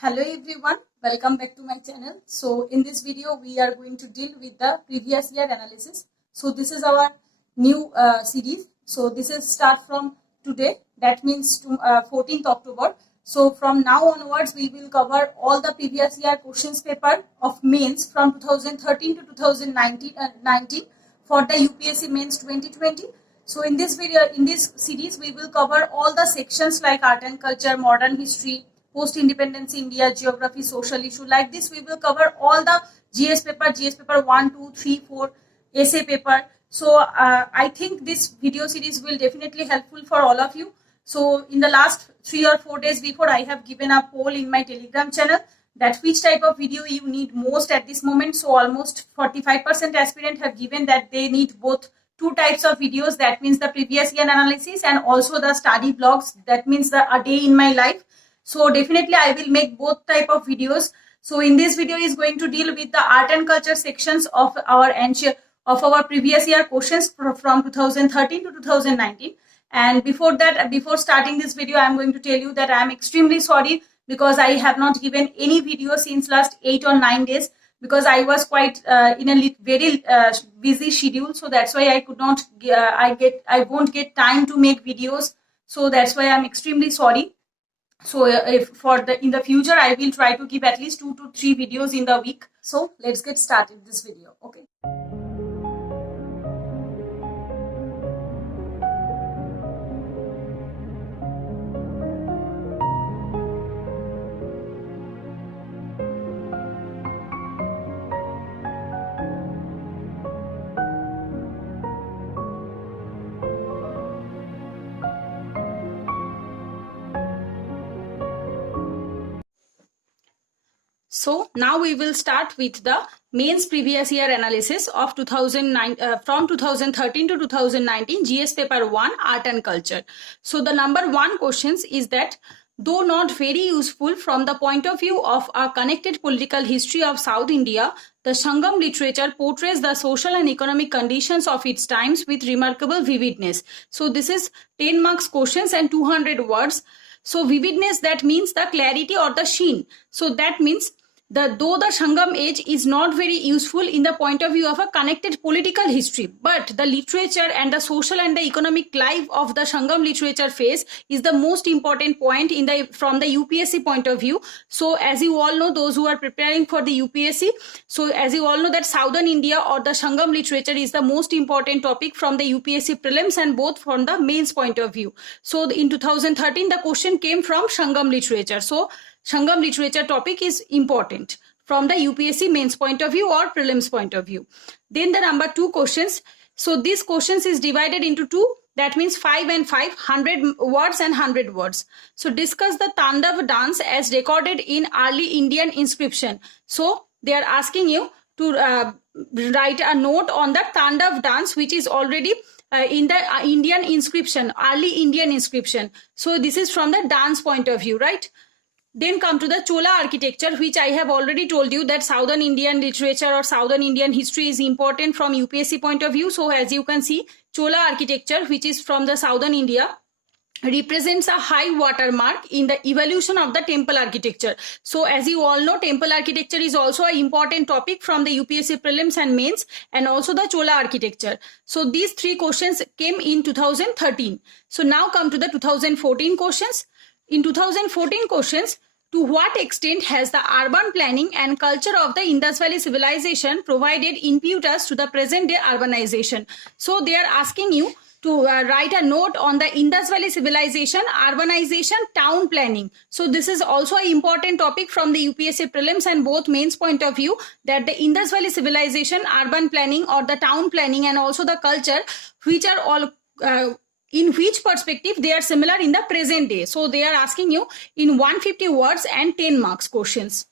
Hello everyone, welcome back to my channel. So in this video we are going to deal with the previous year analysis. So this is our new series. So this is start from today, that means 14th October. So from now onwards we will cover all the previous year questions paper of mains from 2013 to 2019 for the UPSC mains 2020. So in this video, in this series we will cover all the sections like art and culture, modern history, post-independence India, geography, social issue. Like this, we will cover all the GS paper 1, 2, 3, 4, essay paper. So I think this video series will definitely helpful for all of you. So in the last 3 or 4 days before, I have given a poll in my Telegram channel that which type of video you need most at this moment. So almost 45% aspirant have given that they need both two types of videos. That means the previous year analysis and also the study blogs. That means the a day in my life. So definitely I will make both type of videos. So in this video is going to deal with the art and culture sections of our previous year questions from 2013 to 2019. And before that, before starting this video, I am going to tell you that I am extremely sorry because I have not given any video since last 8 or 9 days because I was quite in a very busy schedule. So that's why I could not, I won't get time to make videos. So that's why I'm extremely sorry. So if in the future, I will try to keep at least 2 to 3 videos in the week. So let's get started this video. Okay. So now we will start with the mains previous year analysis of 2009 from 2013 to 2019 GS paper 1 art and culture. So the number 1 questions is that though not very useful from the point of view of a connected political history of South India, the Sangam literature portrays the social and economic conditions of its times with remarkable vividness. So this is 10 marks questions and 200 words. So vividness, that means the clarity or the sheen. So that means though the Sangam age is not very useful in the point of view of a connected political history, but the literature and the social and the economic life of the Sangam literature phase is the most important point from the UPSC point of view. So as you all know, those who are preparing for the UPSC, so as you all know that Southern India or the Sangam literature is the most important topic from the UPSC prelims and both from the mains point of view. So in 2013, the question came from Sangam literature. So Sangam literature topic is important from the UPSC mains point of view or prelims point of view. Then the number 2 questions. So these questions is divided into 2. That means 5 and 5, 100 words and 100 words. So discuss the Tandav dance as recorded in early Indian inscription. So they are asking you to write a note on the Tandav dance which is already in the Indian inscription, early Indian inscription. So this is from the dance point of view, right? Then come to the Chola architecture, which I have already told you that Southern Indian literature or Southern Indian history is important from UPSC point of view. So as you can see, Chola architecture, which is from the Southern India, represents a high watermark in the evolution of the temple architecture. So as you all know, temple architecture is also an important topic from the UPSC prelims and mains and also the Chola architecture. So these 3 questions came in 2013. So now come to the 2014 questions. In 2014 questions, to what extent has the urban planning and culture of the Indus Valley civilization provided impetus to the present day urbanization? So they are asking you to write a note on the Indus Valley civilization, urbanization, town planning. So this is also an important topic from the UPSC prelims and both mains point of view, that the Indus Valley civilization, urban planning or the town planning and also the culture, which are all in which perspective they are similar in the present day. So they are asking you in 150 words and 10 marks questions.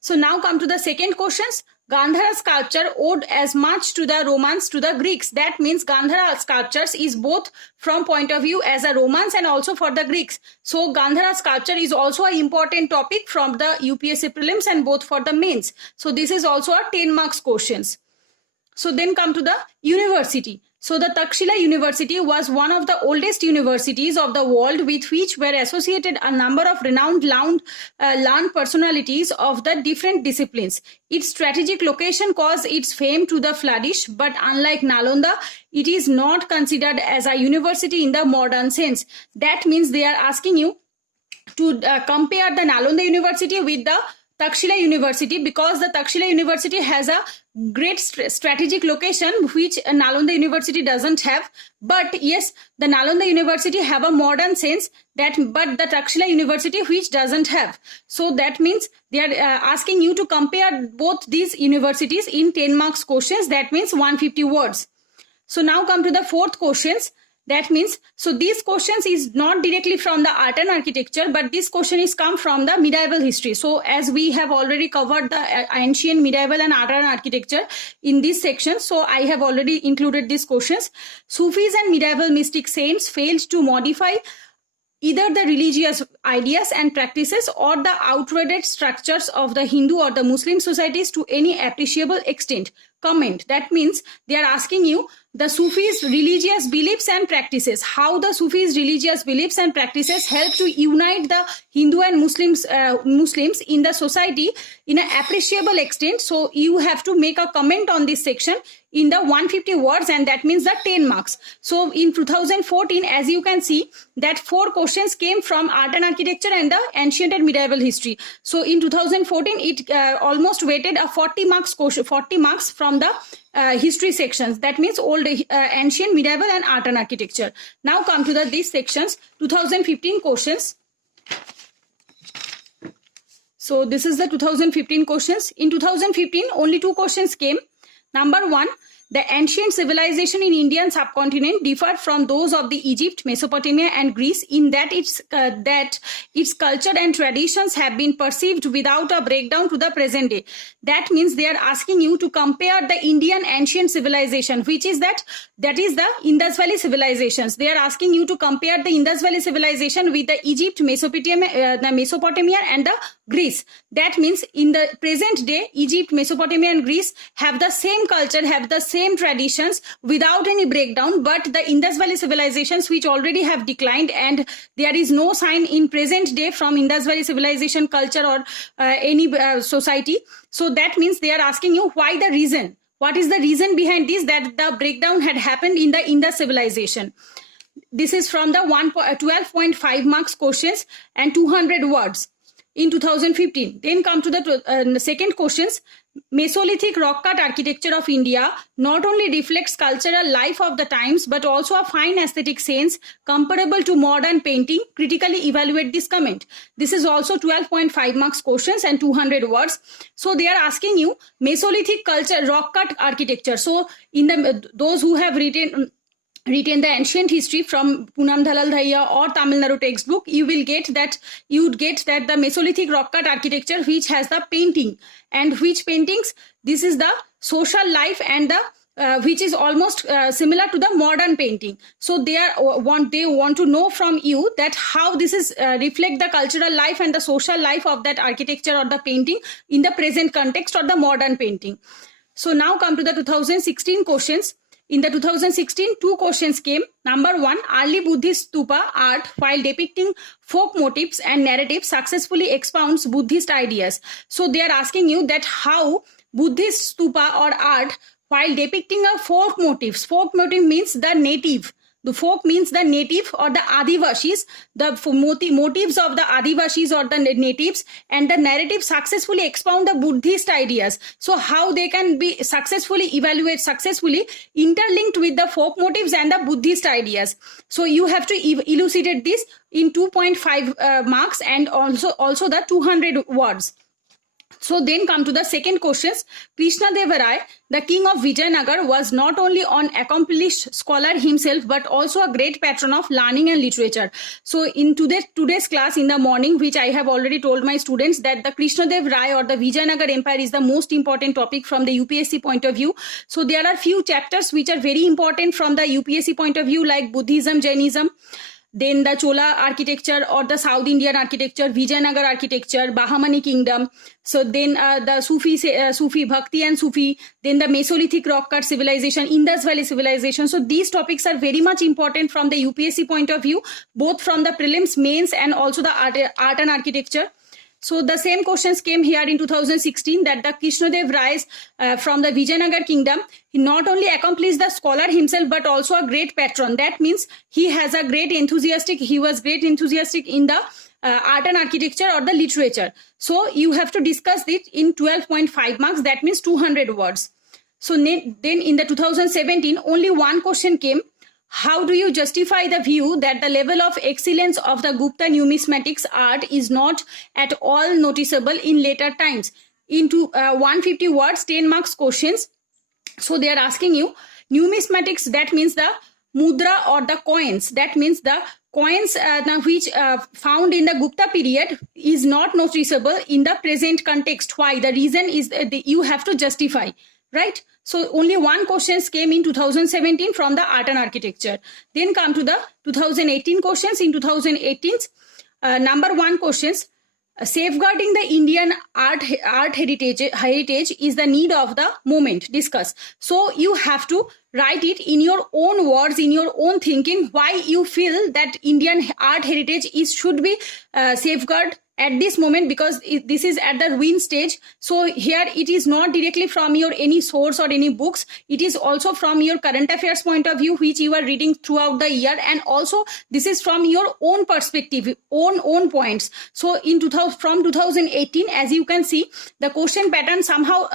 So now come to the second questions. Gandhara sculpture owed as much to the Romans to the Greeks. That means Gandhara sculptures is both from point of view as a Romans and also for the Greeks. So Gandhara sculpture is also an important topic from the UPSC prelims and both for the mains. So this is also a 10 marks questions. So then come to the university. So the Takshila University was one of the oldest universities of the world, with which were associated a number of renowned learned personalities of the different disciplines. Its strategic location caused its fame to the flourish, but unlike Nalanda, it is not considered as a university in the modern sense. That means they are asking you to compare the Nalanda University with the Takshila University, because the Takshila University has a great strategic location which Nalanda University doesn't have. But yes, the Nalanda University have a modern sense, but the Takshila University which doesn't have. So that means they are asking you to compare both these universities in 10 marks questions. That means 150 words. So now come to the fourth questions. That means, so these questions is not directly from the art and architecture, but this question is come from the medieval history. So as we have already covered the ancient, medieval and art and architecture in this section, so I have already included these questions. Sufis and medieval mystic saints failed to modify either the religious ideas and practices or the outdated structures of the Hindu or the Muslim societies to any appreciable extent. Comment. That means they are asking you the Sufis' religious beliefs and practices, how the Sufis' religious beliefs and practices help to unite the Hindu and Muslims in the society in an appreciable extent. So you have to make a comment on this section in the 150 words, and that means the 10 marks. So in 2014, as you can see, that 4 questions came from art and architecture and the ancient and medieval history. So in 2014, it almost weighted a 40 marks question, 40 marks from the history sections. That means old, ancient, medieval and art and architecture. Now come to these sections, 2015 questions. So this is the 2015 questions. In 2015, only 2 questions came. Number 1, the ancient civilization in Indian subcontinent differed from those of the Egypt, Mesopotamia and Greece in that its culture and traditions have been perceived without a breakdown to the present day. That means they are asking you to compare the Indian ancient civilization, which is that is the Indus Valley civilizations. They are asking you to compare the Indus Valley civilization with the Egypt, Mesopotamia and the Greece. That means in the present day, Egypt, Mesopotamia and Greece have the same culture, have the same traditions without any breakdown, but the Indus Valley civilizations which already have declined, and there is no sign in present day from Indus Valley civilization culture or any society. So that means they are asking you why the reason. What is the reason behind this, that the breakdown had happened in the Indus civilization? This is from the 12.5 marks questions and 200 words in 2015. Then come to the second questions. Mesolithic rock cut architecture of India not only reflects cultural life of the times, but also a fine aesthetic sense comparable to modern painting. Critically evaluate this comment. This is also 12.5 marks questions and 200 words. So they are asking you Mesolithic culture, rock cut architecture. So in the those who have written the ancient history from Poonam Dalal Dhaiya or Tamil Nadu textbook, you would get that the Mesolithic rock cut architecture which has the painting, and which paintings, this is the social life and the which is almost similar to the modern painting. So they want to know from you that how this is reflect the cultural life and the social life of that architecture or the painting in the present context or the modern painting. So now come to the 2016 questions. In the 2016, 2 questions came. Number 1, early Buddhist stupa art, while depicting folk motifs and narratives, successfully expounds Buddhist ideas. So they are asking you that how Buddhist stupa or art, while depicting a folk motifs. Folk motif means the native. The folk means the native or the Adivashis, the motives of the Adivashis or the natives, and the narrative successfully expound the Buddhist ideas. So how they can be successfully interlinked with the folk motives and the Buddhist ideas. So you have to elucidate this in 2.5 marks and also the 200 words. So then come to the second questions. Krishnadevaraya, the king of Vijayanagar, was not only an accomplished scholar himself, but also a great patron of learning and literature. So in today's class in the morning, which I have already told my students, that the Krishnadevaraya or the Vijayanagar Empire is the most important topic from the UPSC point of view. So there are few chapters which are very important from the UPSC point of view, like Buddhism, Jainism, then the Chola architecture or the South Indian architecture, Vijayanagar architecture, Bahamani kingdom. So then the Sufi Bhakti and Sufi, then the Mesolithic rock cut civilization, Indus Valley civilization. So these topics are very much important from the UPSC point of view, both from the prelims, mains, and also the art and architecture. So the same questions came here in 2016, that the Krishnadev Rais from the Vijayanagar kingdom, he not only accomplished the scholar himself, but also a great patron. That means he was great enthusiastic in the art and architecture or the literature. So you have to discuss it in 12.5 marks, that means 200 words. So then in the 2017, only one question came. How do you justify the view that the level of excellence of the Gupta numismatics art is not at all noticeable in later times? Into 150 words, 10 marks questions. So they are asking you numismatics, that means the mudra or the coins. That means the coins which found in the Gupta period is not noticeable in the present context. Why? The reason is that you have to justify, right? So only one questions came in 2017 from the art and architecture. Then come to the 2018 questions. In 2018, number one questions, safeguarding the Indian art heritage is the need of the moment. Discuss. So you have to write it in your own words, in your own thinking, why you feel that Indian art heritage should be safeguarded at this moment, because this is at the ruin stage. So here it is not directly from your any source or any books. It is also from your current affairs point of view, which you are reading throughout the year, and also this is from your own perspective, own points. So from 2018, as you can see, the question pattern somehow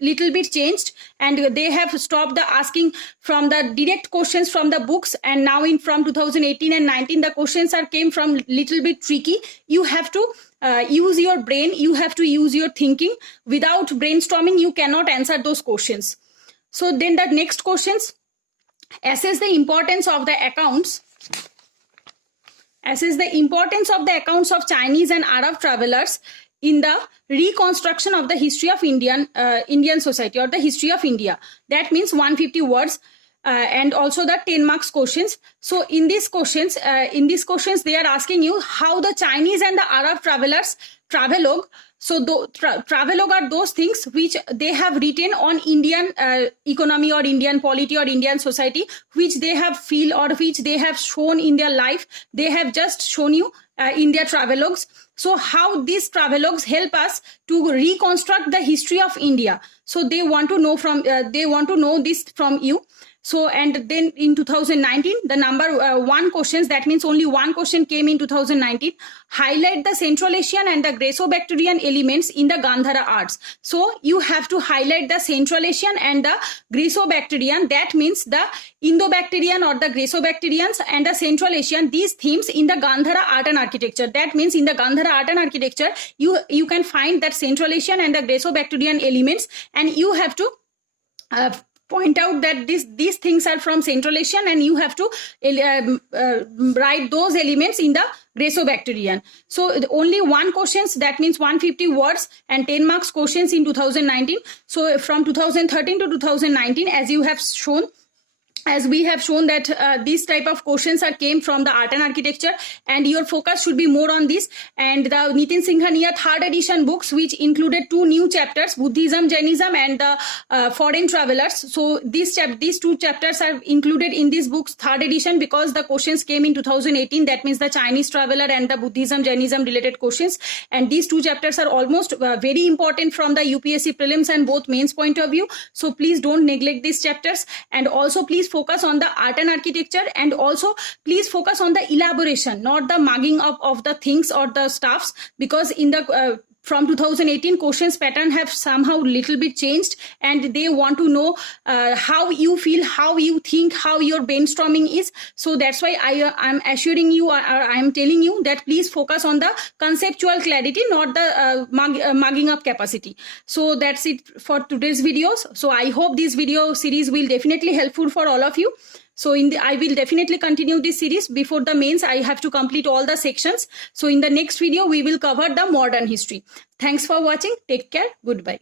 little bit changed, and they have stopped the asking from the direct questions from the books, and now from 2018 and 19 the questions came from little bit tricky. You have to use your brain, you have to use your thinking. Without brainstorming, you cannot answer those questions. So then the next questions, assess the importance of the accounts. Assess the importance of the accounts of Chinese and Arab travelers in the reconstruction of the history of Indian society or the history of India. That means 150 words. And also the 10 marks questions. So in these questions they are asking you how the Chinese and the Arab travelers travelogue. So travelogue are those things which they have written on Indian economy or Indian polity or Indian society, which they have feel or which they have shown in their life. They have just shown you in their travelogues. So how these travelogues help us to reconstruct the history of India. So they want to know this from you. So, and then in 2019, the number one questions, that means only one question came in 2019, highlight the Central Asian and the Greco-Bactrian elements in the Gandhara arts. So you have to highlight the Central Asian and the Greco-Bactrian, that means the Indo-Bactrian or the Greco-Bactrians and the Central Asian, these themes in the Gandhara art and architecture. That means in the Gandhara art and architecture, you can find that Central Asian and the Greco-Bactrian elements, and you have to point out that these things are from Central Asian, and you have to write those elements in the Greco-Bactrian. So only one questions, that means 150 words and 10 marks questions in 2019. So from 2013 to 2019, as we have shown that these type of questions came from the art and architecture, and your focus should be more on this. And the Nitin Singhania third edition books, which included 2 new chapters, Buddhism, Jainism, and the foreign travelers. So these 2 chapters are included in these books third edition, because the questions came in 2018. That means the Chinese traveler and the Buddhism, Jainism related questions. And these 2 chapters are almost very important from the UPSC prelims and both mains point of view. So please don't neglect these chapters, and also please focus on the art and architecture, and also please focus on the elaboration, not the mugging up of the things or the stuffs, because in the from 2018 questions pattern have somehow little bit changed, and they want to know how you feel, how you think, how your brainstorming is. So that's why I'm assuring you, or I'm telling you that please focus on the conceptual clarity, not the mugging up capacity. So that's it for today's videos. So I hope this video series will definitely helpful for all of you. So I will definitely continue this series. Before the mains, I have to complete all the sections. So in the next video, we will cover the modern history. Thanks for watching. Take care. Goodbye.